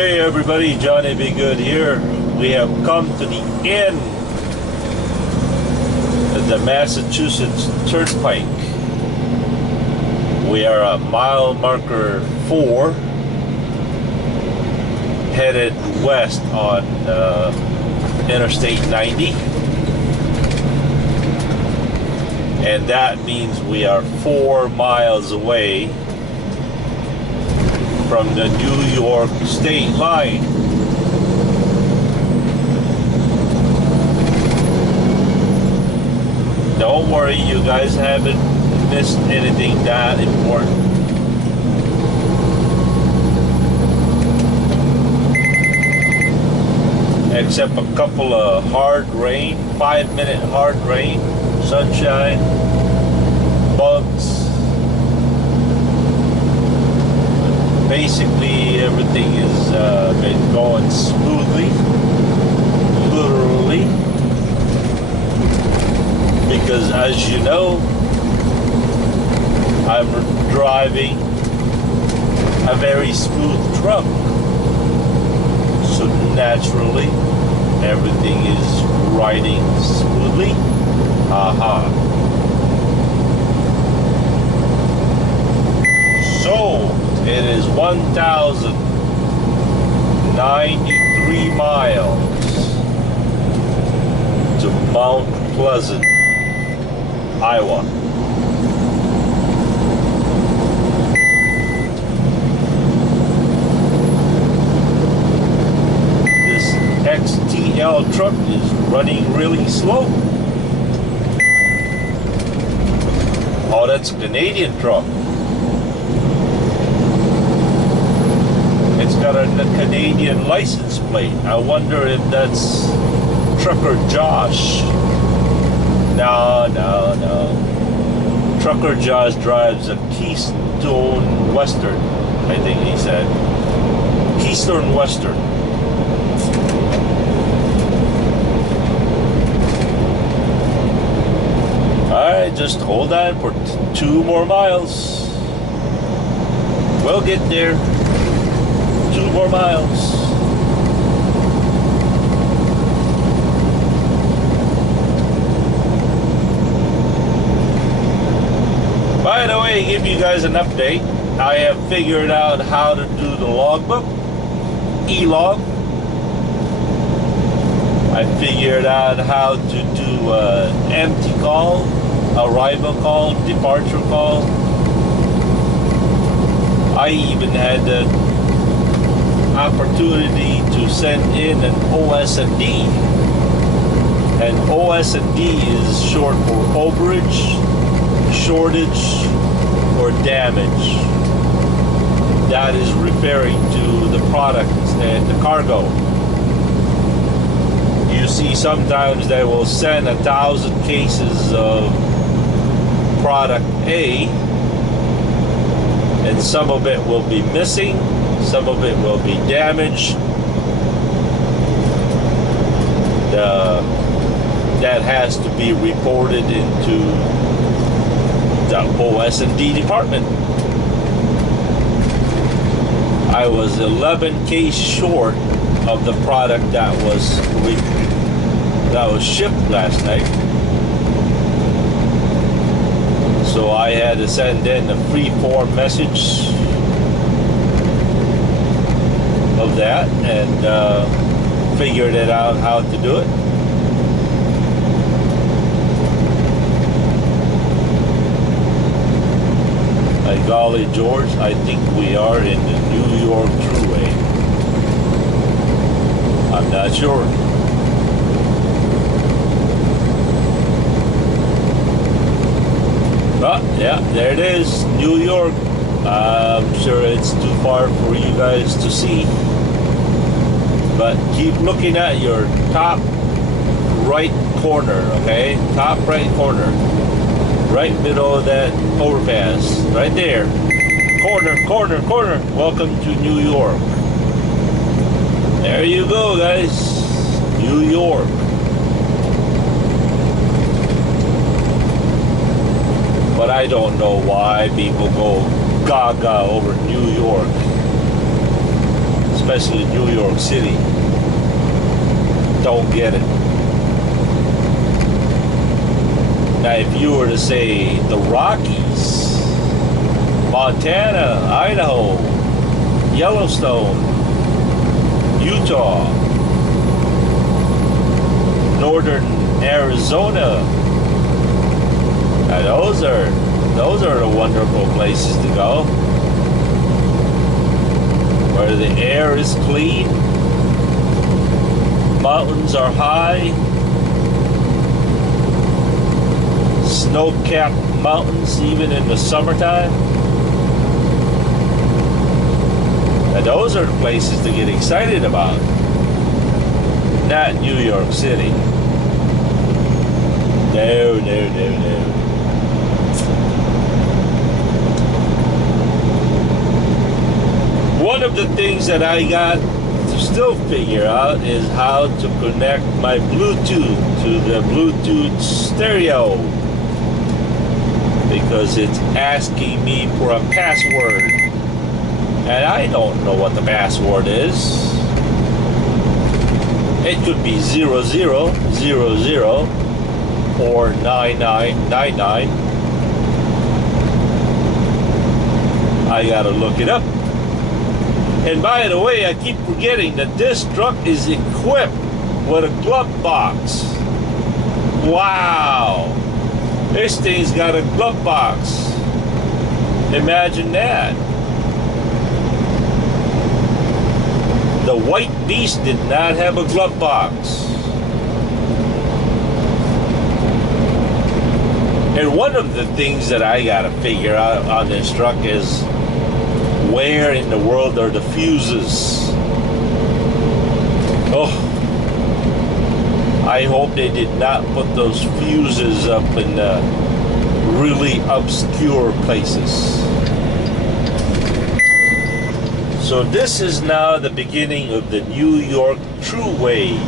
Hey everybody, Johnny Be Good here. We have come to the end of the Massachusetts Turnpike. We are at mile marker 4, headed west on Interstate 90. And that means we are 4 miles away from the New York state line. Don't worry, you guys haven't missed anything that important. Except a couple of hard rain, 5-minute hard rain, sunshine, bugs. Basically, everything has been going smoothly, literally, because as you know, I'm driving a very smooth truck, so naturally, everything is riding smoothly. So, it is 1,093 miles to Mount Pleasant, Iowa. This XTL truck is running really slow. Oh, that's a Canadian truck. It's got a Canadian license plate. I wonder if that's Trucker Josh. No. Trucker Josh drives a Keystone Western, I think he said. Keystone Western. Alright, just hold on for 2 more miles. We'll get there. 2 more miles. By the way, give you guys an update. I have figured out how to do the logbook, e-log. I figured out how to do empty call, arrival call, departure call. I even had the opportunity to send in an OS&D, and OS&D is short for overage, shortage, or damage. That is referring to the product and the cargo. You see, sometimes they will send 1,000 cases of product A, and some of it will be missing, some of it will be damaged. That has to be reported into the OS&D department. I was 11 short of the product that was shipped last night. So I had to send in a free form message of that and figured it out how to do it. By golly George, I think we are in the New York Thruway. I'm not sure. But yeah, there it is, New York. I'm sure it's too far for you guys to see, but keep looking at your top right corner, okay? Top right corner, right middle of that overpass, right there. Corner. Welcome to New York. There you go, guys. New York. But I don't know why people go gaga over New York. especially New York City, don't get it. Now, if you were to say the Rockies, Montana, Idaho, Yellowstone, Utah, northern Arizona, now those are the wonderful places to go, where the air is clean, mountains are high, snow-capped mountains even in the summertime. Now those are the places to get excited about, not New York City. No. One of the things that I got to still figure out is how to connect my Bluetooth to the Bluetooth stereo, because it's asking me for a password, and I don't know what the password is. It could be 0000 or 9999. I gotta look it up. And by the way, I keep forgetting that this truck is equipped with a glove box. Wow! This thing's got a glove box. Imagine that. The White Beast did not have a glove box. And one of the things that I gotta figure out on this truck is, where in the world are the fuses? Oh, I hope they did not put those fuses up in really obscure places. So this is now the beginning of the New York Thruway.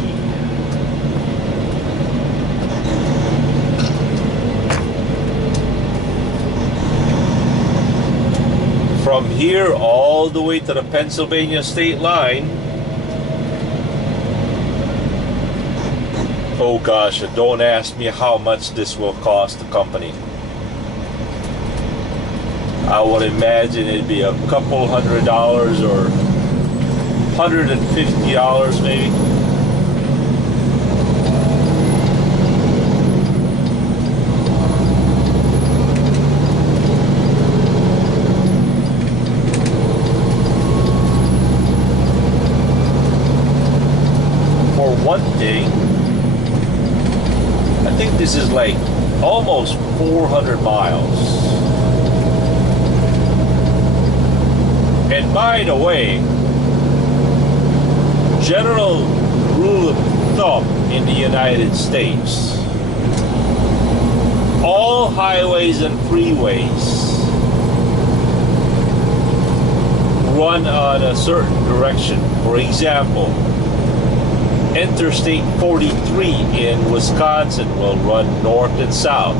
From here all the way to the Pennsylvania state line. Oh gosh, don't ask me how much this will cost the company. I would imagine it'd be a couple $100 or $150 maybe. One thing, I think this is like almost 400 miles. And by the way, general rule of thumb in the United States, all highways and freeways run on a certain direction. For example, Interstate 43 in Wisconsin will run north and south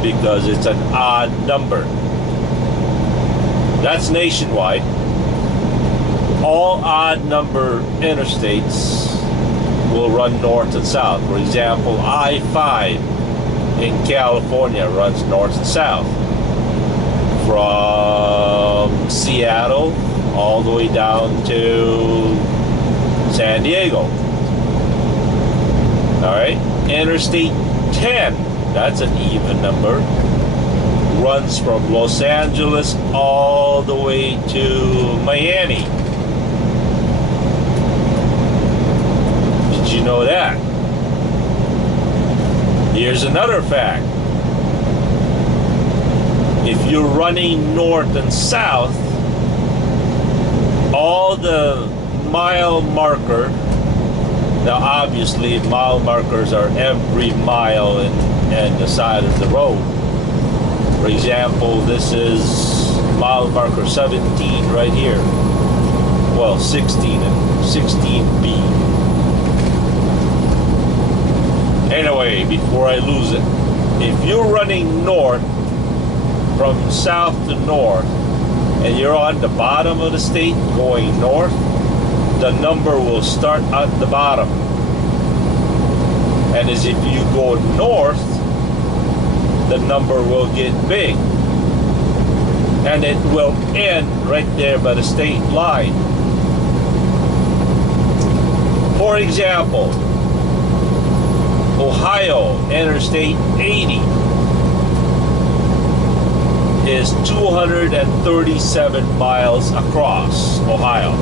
because it's an odd number. That's nationwide. All odd number interstates will run north and south. For example, I-5 in California runs north and south. From Seattle all the way down to San Diego. Alright, Interstate 10, that's an even number, runs from Los Angeles all the way to Miami. Did you know that? Here's another fact. If you're running north and south, all the mile marker, now obviously mile markers are every mile and the side of the road. For example, this is mile marker 17 right here. Well, 16 and 16B. Anyway, before I lose it, if you're running north from south to north and you're on the bottom of the state going north, the number will start at the bottom. And as if you go north, the number will get big. And it will end right there by the state line. For example, Ohio Interstate 80 is 237 miles across Ohio.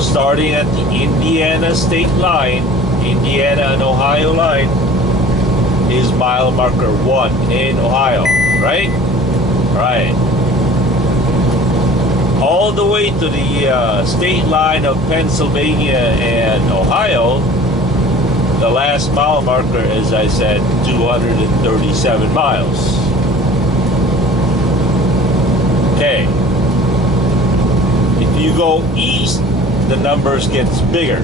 Starting at the Indiana state line, Indiana and Ohio line, is mile marker 1 in Ohio, right? Right. All the way to the state line of Pennsylvania and Ohio, the last mile marker, as I said, 237 miles. Okay. If you go east, the numbers gets bigger.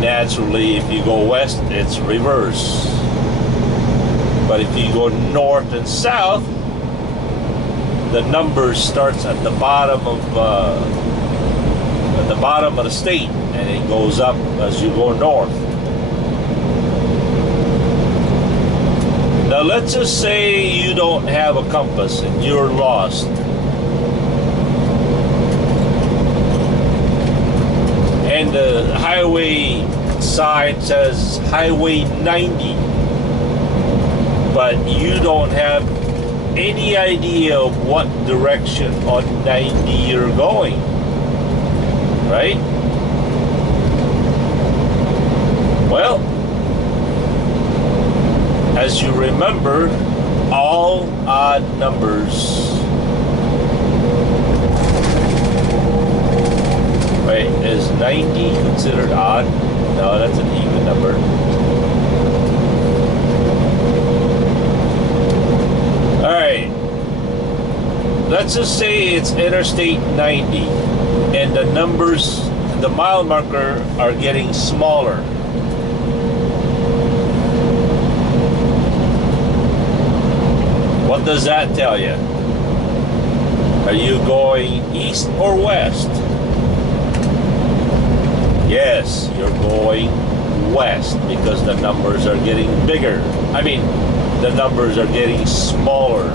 Naturally, if you go west, it's reverse. But if you go north and south, the number starts at the bottom of the state, and it goes up as you go north. Now let's just say you don't have a compass and you're lost. And the highway sign says Highway 90, but you don't have any idea of what direction on 90 you're going, right? Well, as you remember, all odd numbers. Wait, is 90 considered odd? No, that's an even number. Alright. Let's just say it's Interstate 90 and the numbers, the mile marker are getting smaller. What does that tell you? Are you going east or west? Yes, you're going west because the numbers are getting bigger. I mean, the numbers are getting smaller.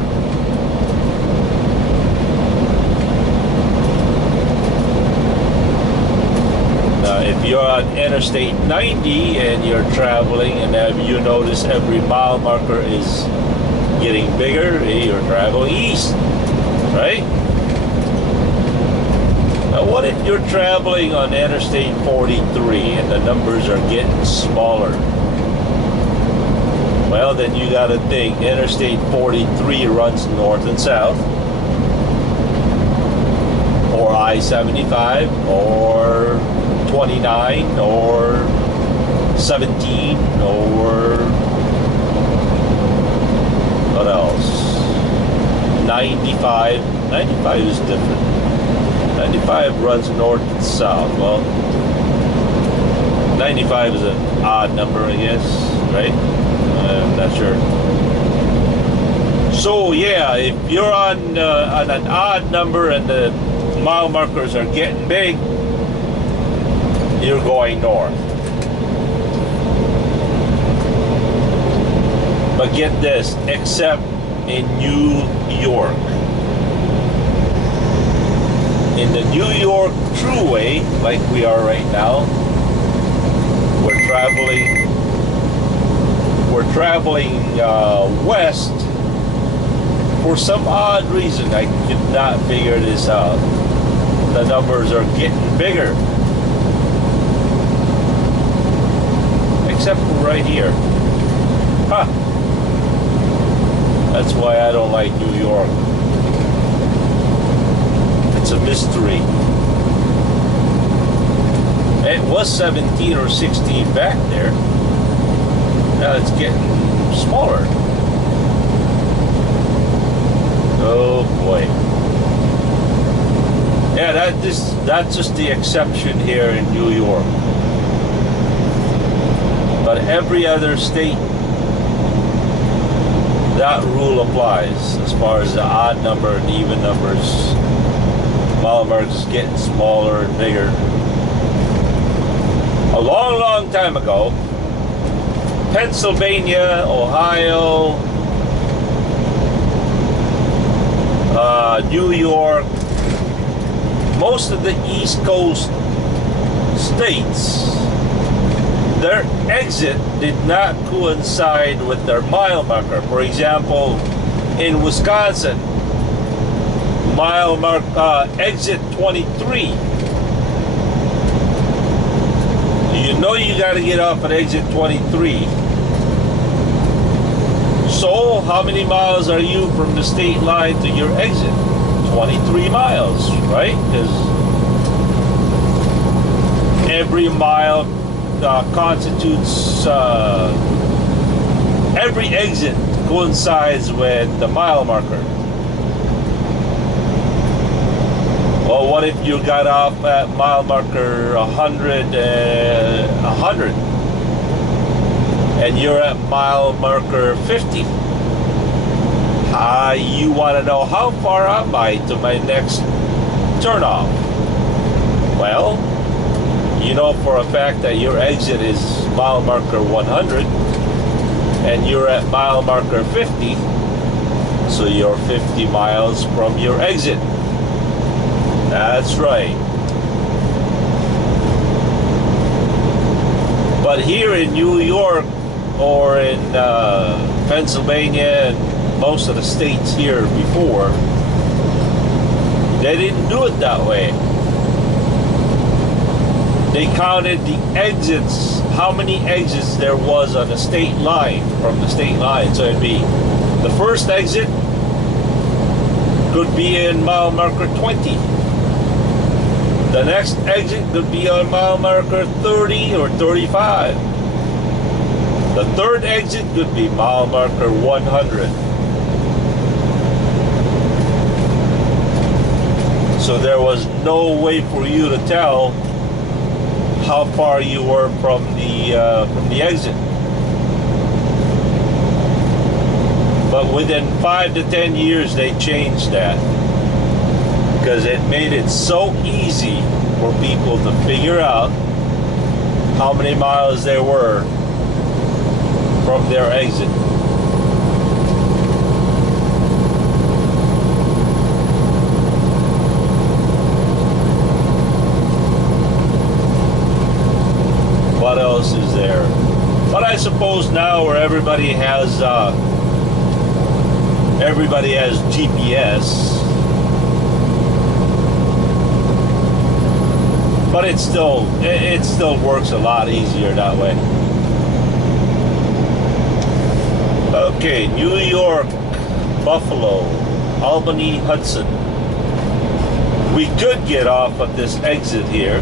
Now, if you're on Interstate 90 and you're traveling, and have you notice every mile marker is getting bigger, you're traveling east, right? Now, what if you're traveling on Interstate 43 and the numbers are getting smaller? Well, then you got to think Interstate 43 runs north and south, or I-75, or 29, or 17, or what else? 95. 95 is different. 95 runs north and south. Well, 95 is an odd number, I guess, right? I'm not sure. So yeah, if you're on an odd number and the mile markers are getting big, you're going north. But get this, except in New York. In the New York Thruway, like we are right now, we're traveling west. For some odd reason, I could not figure this out. The numbers are getting bigger. Except for right here. Huh. That's why I don't like New York. It's a mystery. It was 17 or 16 back there. Now it's getting smaller. Oh boy. Yeah, that's just the exception here in New York. But every other state, that rule applies as far as the odd number and even numbers Mile markers getting smaller and bigger. A long, long time ago, Pennsylvania, Ohio, New York, most of the East Coast states, their exit did not coincide with their mile marker. For example, in Wisconsin, exit 23. You know you got to get off at exit 23. So, how many miles are you from the state line to your exit? 23 miles, right? Because every mile constitutes, every exit coincides with the mile marker. Well, what if you got off at mile marker 100 and you're at mile marker 50? You want to know how far am I to my next turnoff? Well, you know for a fact that your exit is mile marker 100 and you're at mile marker 50, so you're 50 miles from your exit. That's right. But here in New York or in Pennsylvania and most of the states here before, they didn't do it that way. They counted the exits, how many exits there was on the state line, from the state line. So it'd be the first exit could be in mile marker 20. The next exit could be on mile marker 30 or 35. The third exit could be mile marker 100. So there was no way for you to tell how far you were from the exit. But within 5 to 10 years, they changed that, because it made it so easy for people to figure out how many miles they were from their exit. What else is there? But I suppose now where everybody has GPS. But it still works a lot easier that way. Okay, New York, Buffalo, Albany, Hudson. We could get off at this exit here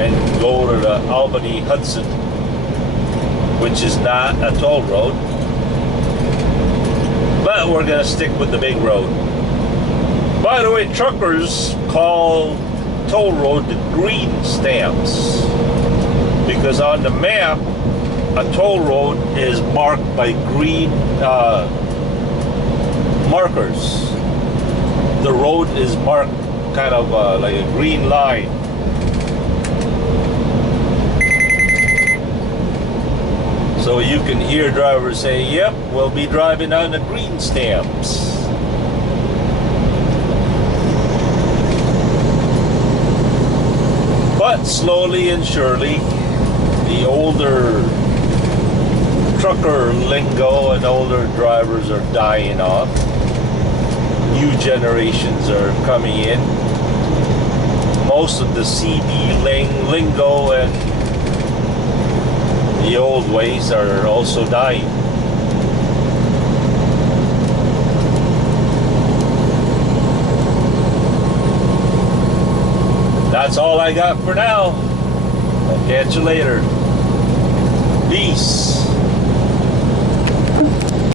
and go to the Albany Hudson, which is not a toll road, but we're gonna stick with the big road. By the way, truckers call toll road the green stamps, because on the map a toll road is marked by green markers. The road is marked kind of like a green line. So you can hear drivers say, yep, we'll be driving on the green stamps. But slowly and surely, the older trucker lingo and older drivers are dying off. New generations are coming in. Most of the CB lingo and the old ways are also dying. That's all I got for now. I'll catch you later. Peace.